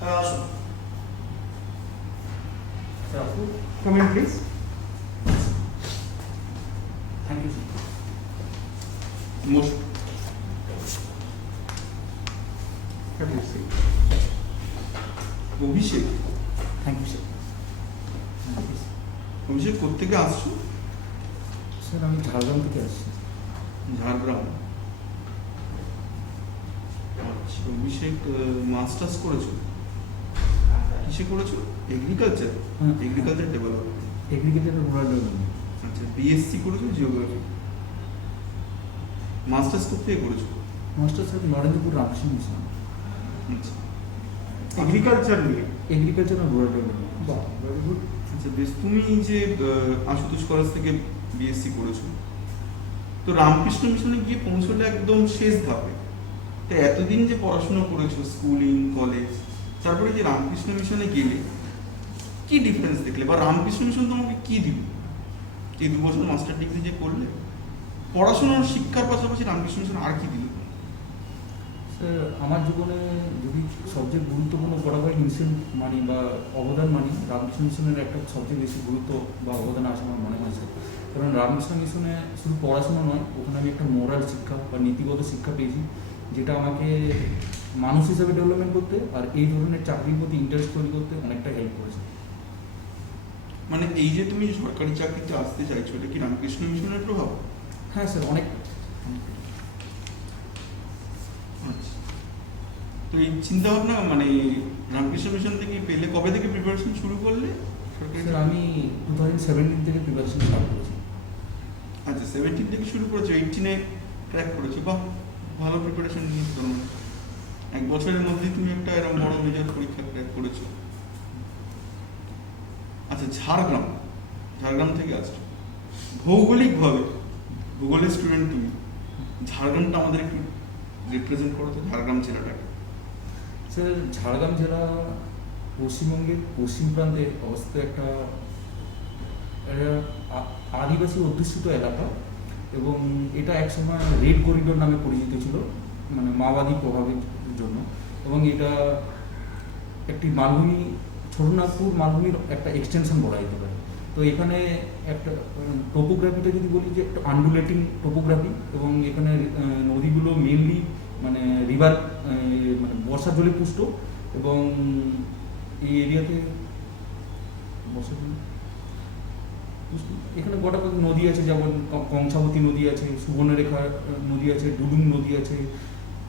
হ্যাঁ আসুন। Come in, please. Thank you most Have a seat. Abhishek. Thank you sir. Abhishek কোত্থেকে আসছো? স্যার আমি ঝাড়গ্রাম থেকে আসছি। ঝাড়গ্রাম। আচ্ছা, অভিষেক মাস্টার্স করেছো? কিসে করেছো? এগ্রিকালচার? হ্যাঁ। Agriculture development. Agriculture rural development. আচ্ছা, বিএসসি করেছো জিওগ্রাফি। মাস্টার্স কোথায় করেছো? Master sir Narendrapur Ramakrishna mission. আচ্ছা Agriculture নিয়ে। এগ্রিকালচার আর রুরাল ডেভেলপমেন্ট। বাহ, very good. আচ্ছা বেশ, তুমি যে আশুতোষ কলেজ থেকে বিএসসি করেছো, তো রামকৃষ্ণ মিশনে গিয়ে পৌঁছলে একদম শেষ ধাপে, তো এতদিন যে পড়াশোনা করেছো স্কুলিং কলেজ, তারপরে যে রামকৃষ্ণ মিশনে গেলে কি ডিফারেন্স দেখলে, বা রামকৃষ্ণ মিশন তোমাকে কি দিল এই 2 বছর মাস্টার ডিগ্রি যে করলে? পড়াশোনার শিক্ষার পাশাপাশি রামকৃষ্ণ মিশন আর কি দিল? স্যার আমার জীবনে যদি সবচেয়ে গুরুত্বপূর্ণ পড়া হয় ইনসেন্ট মানি বা অবদান মানি, রামকৃষ্ণ মিশনের একটা সবচেয়ে বেশি গুরুত্ব বা অবদান আছে আমার মনে হয় স্যার। কারণ রামকৃষ্ণ মিশনে শুধু পড়াশোনা নয়, ওখানে আমি একটা মোরাল শিক্ষা বা নীতিগত শিক্ষা পেয়েছি, যেটা আমাকে মানুষ হিসেবে ডেভেলপমেন্ট করতে আর এই ধরনের চাকরির প্রতি ইন্টারেস্ট তৈরি করতে অনেকটা হেল্প করেছে। মানে এই যে তুমি সরকারি চাকরিতে আসতে চাইছো, এটা কি রামকৃষ্ণ মিশনের প্রভাব? হ্যাঁ স্যার, অনেক। আচ্ছা, তো এই চিন্তা ভাবনা মানে রামকৃষ্ণ মিশন থেকে পেলে কবে থেকে প্রিপারেশন শুরু করলে? স্যার আমি 2017 থেকে প্রিপারেশন স্টার্ট করেছি। আচ্ছা, 17 থেকে শুরু করেছো, 18-এ ক্র্যাক করেছো, বাহ, ভালো প্রিপারেশন নিয়ে তোমার 1 বছরের মধ্যেই তুমি একটা এরকম বড় মেজর পরীক্ষা ক্র্যাক করেছো। আচ্ছা, ঝাড়গ্রাম থেকে আসছো, ভৌগোলিকভাবে ভূগোলের স্টুডেন্ট তুমি, ঝাড়গ্রামটা আমাদের একটু রিপ্রেজেন্ট করো তো, ঝাড়গ্রাম জেলাটাকে। স্যার ঝাড়গ্রাম জেলা পশ্চিমবঙ্গের পশ্চিম প্রান্তে অবস্থিত একটা আদিবাসী অধ্যুষিত এলাকা, এবং এটা একসময় রেড করিডোর নামে পরিচিত ছিল, মানে মাওবাদী প্রভাবের জন্য। এবং এটা একটি মালভূমি, ছোটনাগপুর মালভূমির একটা এক্সটেনশন বলা যেতে পারে। তো এখানে একটা টোপোগ্রাফিটা যদি বলি যে একটা আন্ডুলেটিং টোপোগ্রাফি, এবং এখানে নদীগুলো মেনলি মানে রিভার মানে বর্ষার জলে পুষ্ট, এবং এই এরিয়াতে বর্ষার জলে পুষ্ট। এখানে গোটা কয়েক নদী আছে, যেমন কংসাবতী নদী আছে, সুবর্ণরেখা নদী আছে, ডুডুং নদী আছে,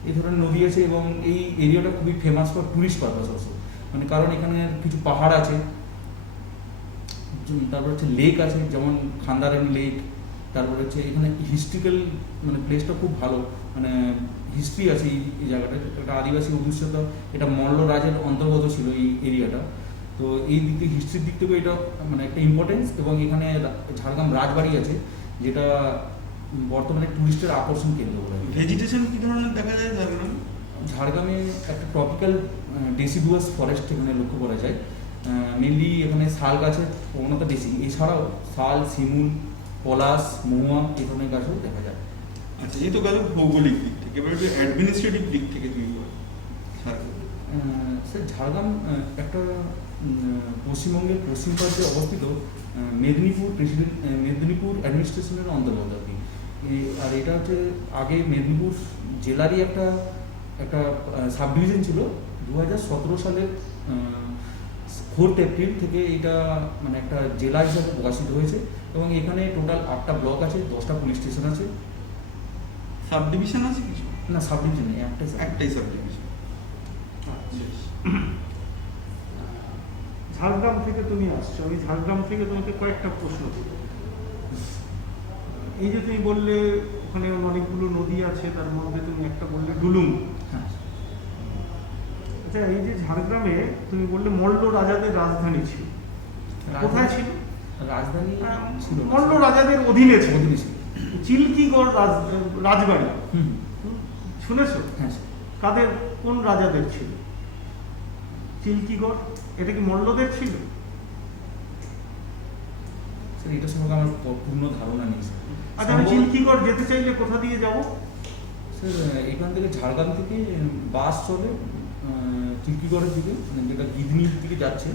এই ধরনের নদী আছে। এবং এই এরিয়াটা খুবই famous for tourist purpose also, মানে কারণ এখানে কিছু পাহাড় আছে, তারপর হচ্ছে লেক আছে, যেমন খান্দারানি লেক। তারপর হচ্ছে এখানে হিস্ট্রিক্যাল মানে প্লেসটা খুব ভালো, মানে হিস্ট্রি আছে এই জায়গাটা। একটা আদিবাসী অধ্যুষিত, এটা মল্ল রাজের অন্তর্গত ছিল এই এরিয়াটা। তো এই দিক থেকে হিস্ট্রির দিক থেকে এটা মানে একটা ইম্পর্টেন্স। এবং এখানে ঝাড়গ্রাম রাজবাড়ি আছে, যেটা বর্তমানে টুরিস্টের আকর্ষণ কেন্দ্র বলে। ভেজিটেশন কি ধরনের দেখা যায় ঝাড়গ্রাম? ঝাড়গ্রামে একটা ট্রপিক্যাল ডেসিডুয়াস ফরেস্ট এখানে লক্ষ্য করা যায়। মেনলি এখানে শাল গাছের প্রবণতা বেশি, এছাড়াও শাল, শিমুল, পলাশ, মহুয়া এই ধরনের গাছও দেখা যায়। আচ্ছা, এই তো গেল ভৌগোলিক দিক থেকে, এবার একটু অ্যাডমিনিস্ট্রেটিভ দিক থেকে তুমি বলো। স্যার ঝাড়গ্রাম একটা পশ্চিমবঙ্গের পশ্চিম প্রান্তে অবস্থিত মেদিনীপুর অ্যাডমিনিস্ট্রেশনের অন্তর্গত আর কি। আর এটা হচ্ছে আগে মেদিনীপুর জেলারই একটা সাব ডিভিশন ছিল। 2017 সালের 4 এপ্রিল থেকে এটা মানে একটা জেলা হিসাবে প্রকাশিত হয়েছে, এবং এখানে টোটাল 8টা ব্লক আছে, 10টা পুলিশ স্টেশন আছে। সাব ডিভিশন আছে কিছু? না, সাব ডিভিশন নেই, একটাই সাব ডিভিশন। ঝাড়গ্রাম থেকে তুমি আসছো, আমি ঝাড়গ্রাম থেকে তোমাকে কয়েকটা প্রশ্ন করব। এই যে তুমি বললে ওখানে অনেকগুলো নদী আছে, তার মধ্যে তুমি একটা বললে ডুলুং। হ্যাঁ। আচ্ছা, এই যে ঝাড়গ্রামে তুমি বললে মল্ল রাজাদের রাজধানী ছিল, কোথায় ছিল? রাজধানী ছিল না। মল্ল রাজাদের অধীনে ছিল। অধীনে ছিল। চিল্কিগড় রাজবাড়ি হুম। শুনেছো? হ্যাঁ স্যার। কাদের, কোন রাজাদের ছিল চিল্কিগড়? এটা কি মল্লদের ছিল? স্যার এটা সম্পর্কে আমার পূর্ণ ধারণা নেই স্যার। আচ্ছা, আমি চিল্কিগড় যেতে চাইলে কোথা দিয়ে যাব? স্যার এখান থেকে ঝাড়গ্রাম থেকে বাস চলে চিল্কিগড়ের দিকে, মানে যেটা গিদনির দিকে যাচ্ছে,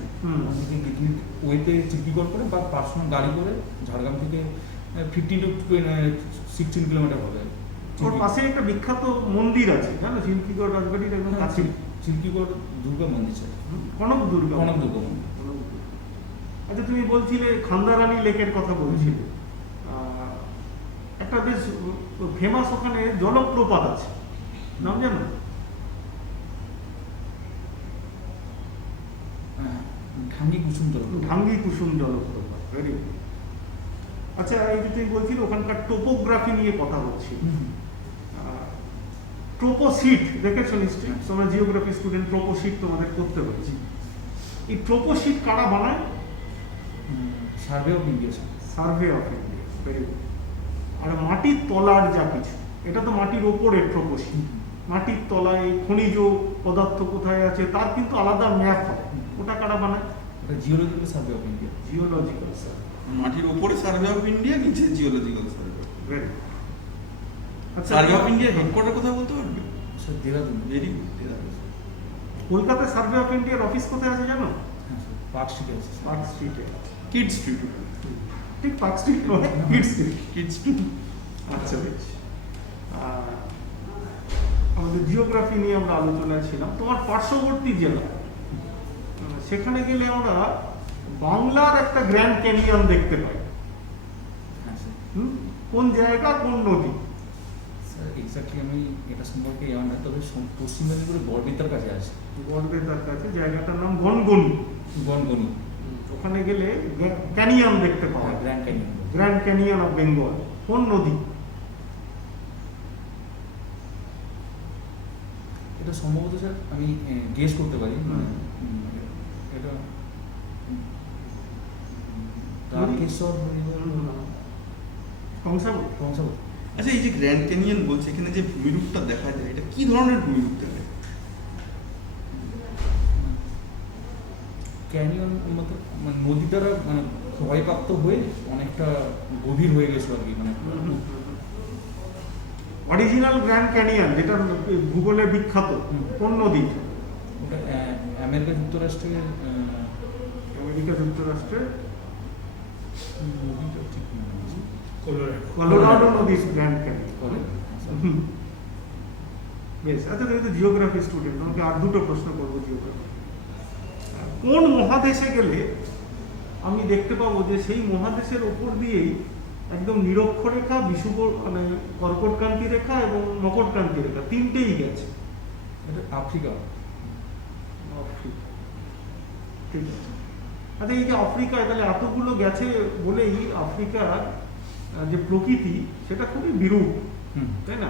ওদিকে গিদনির ওয়েতে চিল্কিগড় করে বা পার্সোনাল গাড়ি করে ঝাড়গ্রাম থেকে 15 to 16 কিলোমিটার হবে। ওর পাশে একটা বিখ্যাত মন্দির আছে জানো, চিল্কিগড় রাজবাড়ির একদম কাছে, চিল্কিগড় দুর্গা মন্দির স্যার, কনক দুর্গা। কনক দুর্গা মন্দির। আচ্ছা, তুমি বলছিলে খান্দারানী লেকের কথা বলছিলে, একটা বেশ ফেমাস ওখানে জলপ্রপাত আছে, নাম জানো? ঢাঙ্গি কুসুম জলপ্রপাত। ঢাঙ্গি কুসুম জলপ্রপাত, ভেরি গুড। আচ্ছা, এই যে তুমি বলছিলে ওখানকার টোপোগ্রাফি নিয়ে কথা হচ্ছে, ট্রোপোশিট দেখেছো নিশ্চয়ই, তোমরা জিওগ্রাফি স্টুডেন্ট, ট্রোপোশিট তোমাদের করতে হচ্ছে। এই ট্রোপোশিট কারা বানায়? Survey of India. Survey of India, very good. আর মাটির তলার যা কিছু, এটা তো মাটির ওপরে ট্রোপোশিট, মাটির তলায় এই খনিজ পদার্থ কোথায় আছে তার কিন্তু আলাদা ম্যাপ হয়, ওটা কারা বানায়? এটা geological survey of India. Geological survey. মাটির উপরে সার্ভে অফ ইন্ডিয়া, নিচে জিওলজিক্যাল সার্ভে। Very good. আচ্ছা, সার্ভে অফ ইন্ডিয়ার হেডকোয়ার্টার কোথায় বলতে পারবে? Sir Dehradun. Very good, Dehradun. কলকাতায় সার্ভে অফ ইন্ডিয়ার অফিস কোথায় আছে জানো? হ্যাঁ স্যার, পার্ক স্ট্রিটে আছে। পার্ক স্ট্রিটে। Kyd Street. ঠিক পার্ক স্ট্রিট নয়, কিড স্ট্রিট। Kyd Street. আচ্ছা, বেশ। আমাদের জিওগ্রাফি নিয়ে আমরা আলোচনায় ছিলাম। তোমার পার্শ্ববর্তী জেলা, সেখানে গেলে আমরা বাংলার একটা গ্র্যান্ড ক্যানিয়ন দেখতে পাই। হ্যাঁ স্যার। কোন জায়গা, কোন নদী? স্যার এক্স্যাক্টলি আমি এটা সম্পর্কে জানি না, তবে পশ্চিম মেদিনীপুরের বড়বিদ্যার কাছে আছে। গড়বেতার কাছে, জায়গাটার নাম গনগনি। গনগনি। ওখানে গেলে ক্যানিয়ন দেখতে পাওয়া যায়, grand canyon. Grand canyon of Bengal. কোন নদী? এটা সম্ভবত স্যার আমি গেস করতে পারি, এটা তারকেশ্বর কংসাবতী। কংসাবতী। আচ্ছা, এই যে গ্র্যান্ড ক্যানিয়ন বলছে, এখানে যে ভূমিরূপটা দেখা যায়, এটা কি ধরনের ভূমিরূপ দেখা যায়? ক্যানিয়ন মতো মানে নদী দ্বারা মানে ক্ষয়প্রাপ্ত হয়ে অনেকটা গভীর হয়ে গেছিল আর কি, মানে অরিজিনাল গ্র্যান্ড ক্যানিয়ন যেটা ভূগোলে বিখ্যাত, কোন নদী? ওটা আমেরিকা যুক্তরাষ্ট্রের আমেরিকা যুক্তরাষ্ট্রের নদীটা ঠিক মনে হচ্ছে। কলোরাডো নদীর গ্র্যান্ড ক্যানিয়ন। বেশ। আচ্ছা, তুমি তো জিওগ্রাফি স্টুডেন্ট, তোমাকে আর দুটো প্রশ্ন করবো জিওগ্রাফি। কোন মহাদেশে গেলে আমি দেখতে পাবো যে সেই মহাদেশের ওপর দিয়েই একদম নিরক্ষরেখা, বিষুব মানে কর্কটক্রান্তি রেখা এবং মকরক্রান্তি রেখা তিনটেই গেছে? এটা আফ্রিকা। আফ্রিকা, ঠিক আছে। আচ্ছা, এই যে আফ্রিকায় তাহলে এতগুলো গেছে বলেই আফ্রিকার যে প্রকৃতি সেটা খুবই বিরূপ, তাই না?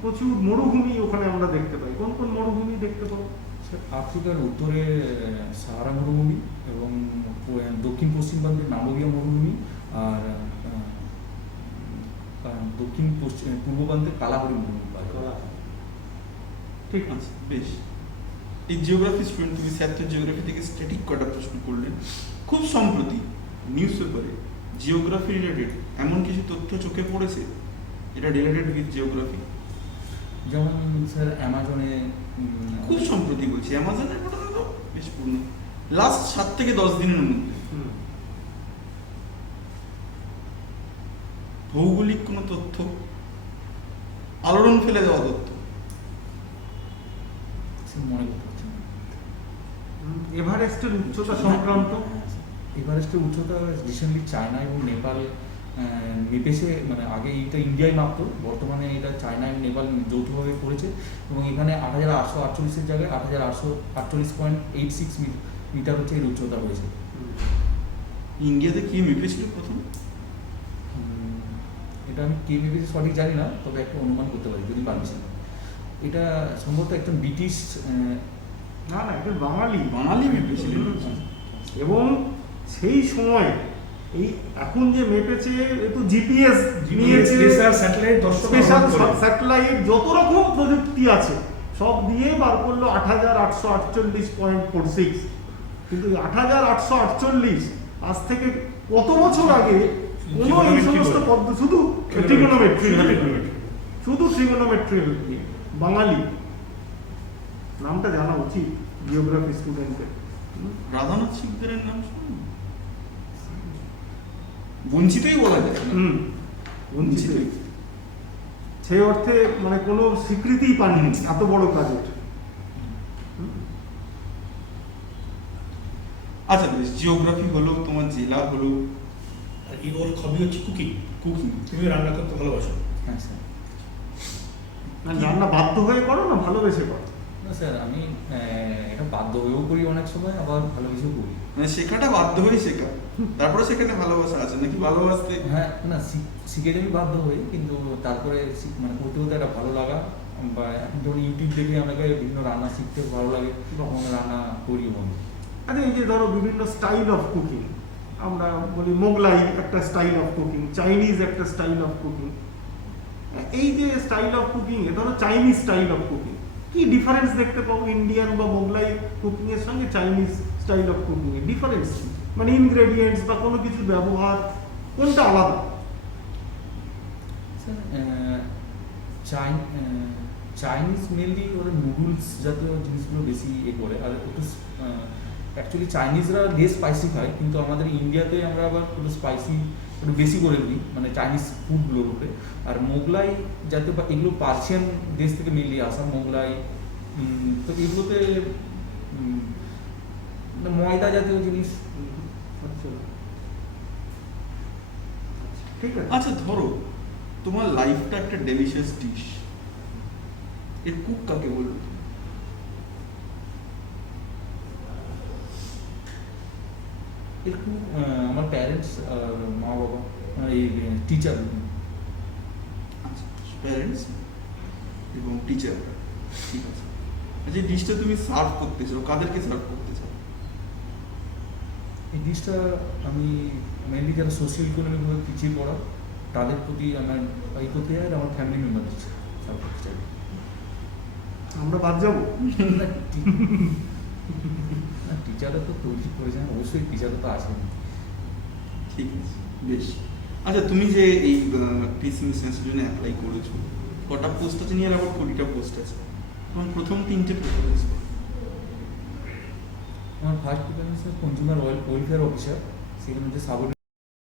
প্রচুর মরুভূমি ওখানে আমরা দেখতে পাই। কোন কোন মরুভূমি দেখতে পাবো? আফ্রিকার উত্তরে সাহারা মরুভূমি এবং দক্ষিণ পশ্চিমবঙ্গের নামগীয় মরুভূমি, আর দক্ষিণ পূর্ব প্রান্তের কালাহারি মরুভূমি। ঠিক আছে, আচ্ছা, বেশ। এই জিওগ্রাফি স্টুডেন্ট, তুমি স্যার তো জিওগ্রাফি থেকে স্ট্যাটিক কয়টা প্রশ্ন করলেন। খুব সম্প্রতি নিউজ পেপারে জিওগ্রাফি রিলেটেড এমন কিছু তথ্য চোখে পড়েছে যেটা রিলেটেড উইথ জিওগ্রাফি? যেমন স্যার অ্যামাজনে খুব সম্প্রতি বলছি, অ্যামাজনের ঘটনা তো বেশ পূর্ণ, লাস্ট 7 থেকে 10 দিনের মধ্যে ভৌগোলিক কোনো তথ্য, আলোড়ন ফেলে দেওয়া তথ্য। মনে করতে পারছি না। এভারেস্টের উচ্চতা সংক্রান্ত। এভারেস্টের উচ্চতা রিসেন্টলি চায়না এবং নেপাল মেপেছে, মানে আগে এটা ইন্ডিয়ায় মাপতো, বর্তমানে এটা চায়না এবং নেপাল যৌথভাবে করেছে এবং এখানে 8848-এর জায়গায় 8848.86 মিটার হচ্ছে এর উচ্চতা হয়েছে। ইন্ডিয়াতে কি মেপেছিল প্রথম? এটা আমি কে মেপেছে সঠিক জানি না, তবে একটা অনুমান করতে পারি যদি পারমিশন। এটা সম্ভবত একজন ব্রিটিশ, না না, এটা বাঙালি মেপেছিলেন। এবং সেই সময় এই এখন যে মেপেছে একটু জিপিএস নিয়েছে, স্পেশাল স্যাটেলাইট, যত রকম প্রযুক্তি আছে সব দিয়ে বার করলো 8848.46। কিন্তু 8848 আজ থেকে কত বছর আগে কোনো এই সমস্ত পদ্ধতি, শুধু ট্রিগোনোমেট্রি বাঙালি। নামটা জানা উচিত জিওগ্রাফি স্টুডেন্টের। রাধানাথ সিকদারের নাম শুনুন, বঞ্চিতই বলা যায় না? বঞ্চিতই। সেই অর্থে মানে কোনো স্বীকৃতিই পাননি এত বড় কাজের। আচ্ছা বেশ, জিওগ্রাফি হলো, তোমার জেলা হলো, আর ওর হবি হচ্ছে কুকিং। কুকিং। তুমি রান্না করতে ভালোবাসো? হ্যাঁ স্যার। মানে রান্না বাধ্য হয়ে করো না ভালোবেসে করো? না স্যার, আমি এটা বাধ্য হয়েও করি অনেক সময়, আবার ভালোবেসেও করি। মানে শেখাটা বাধ্য হয়ে শেখা, তারপরে সেখানে ভালোবাসা আছে নাকি? ভালোবাসতে হ্যাঁ, না শিখে আমি বাধ্য হই, কিন্তু তারপরে মানে করতে করতে একটা ভালো লাগা, বা এখন ধরুন ইউটিউব দেখে আমাকে বিভিন্ন রান্না শিখতে ভালো লাগে এবং রান্না করিও আমি। আচ্ছা, এই যে ধরো বিভিন্ন স্টাইল অফ কুকিং, আমরা বলি মোগলাই একটা স্টাইল অফ কুকিং, চাইনিজ একটা স্টাইল অফ কুকিং, এই যে স্টাইল অফ কুকিং এ ধরো চাইনিজ স্টাইল অফ কুকিং, কি ডিফারেন্স দেখতে পাবো ইন্ডিয়ান বা মোগলাই কুকিং এর সঙ্গে চাইনিজ স্টাইল অফ কুকিং এর ডিফারেন্স? মানে ইনগ্রেডিয়েন্টস বা কোনো কিছু ব্যবহার, কোনটা আলাদা? স্যার, চাইনিজ মেনলি ওরা নুডলস জাতীয় জিনিসগুলো বেশি করে, আর একটু অ্যাকচুয়ালি চাইনিজরা লেস স্পাইসি খায়, কিন্তু আমাদের ইন্ডিয়াতে আমরা আবার একটু স্পাইসি একটু বেশি করে দিই মানে চাইনিজ ফুডগুলোর উপরে। আর মোগলাই জাতীয় বা এগুলো পার্সিয়ান দেশ থেকে মেনলি আসা মোগলাই, তো এগুলোতে ময়দা জাতীয় জিনিস। আচ্ছা, ঠিক আছে। আচ্ছা ধরো তোমার লাইফটা একটা ডেলিশিয়াস ডিশ, এর কুক কাকে বলবে? এরকম আমার প্যারেন্টস, মা বাবা, এই টিচার। আচ্ছা, প্যারেন্টস এবং টিচার, ঠিক আছে। আচ্ছা, এই ডিশটা তুমি সার্ভ করতে চাও, কাদেরকে সার্ভ করতে চাও? এই ডিশটা আমি মেনলি যারা সোশিয়াল ইকোনমিকভাবে পিছিয়ে পড়া তাদের প্রতি আমার এই করতে চাই, আর আমার ফ্যামিলি মেম্বারদের সার্ভ করতে চাই। আমরা বাদ যাবো? টিচাররা তো তৈরি করেছেন, অবশ্যই টিচাররা তো আছেন। ঠিক আছে, বেশ। আচ্ছা, তুমি যে এই টিচিং সেন্সের জন্য অ্যাপ্লাই করেছো, কটা পোস্ট আছে নিয়ে, আর আবার কোটিটা পোস্ট আছে? তোমার প্রথম 3টে প্রেফারেন্স? আমার first preference consumer welfare officer, সেখানে যে সাব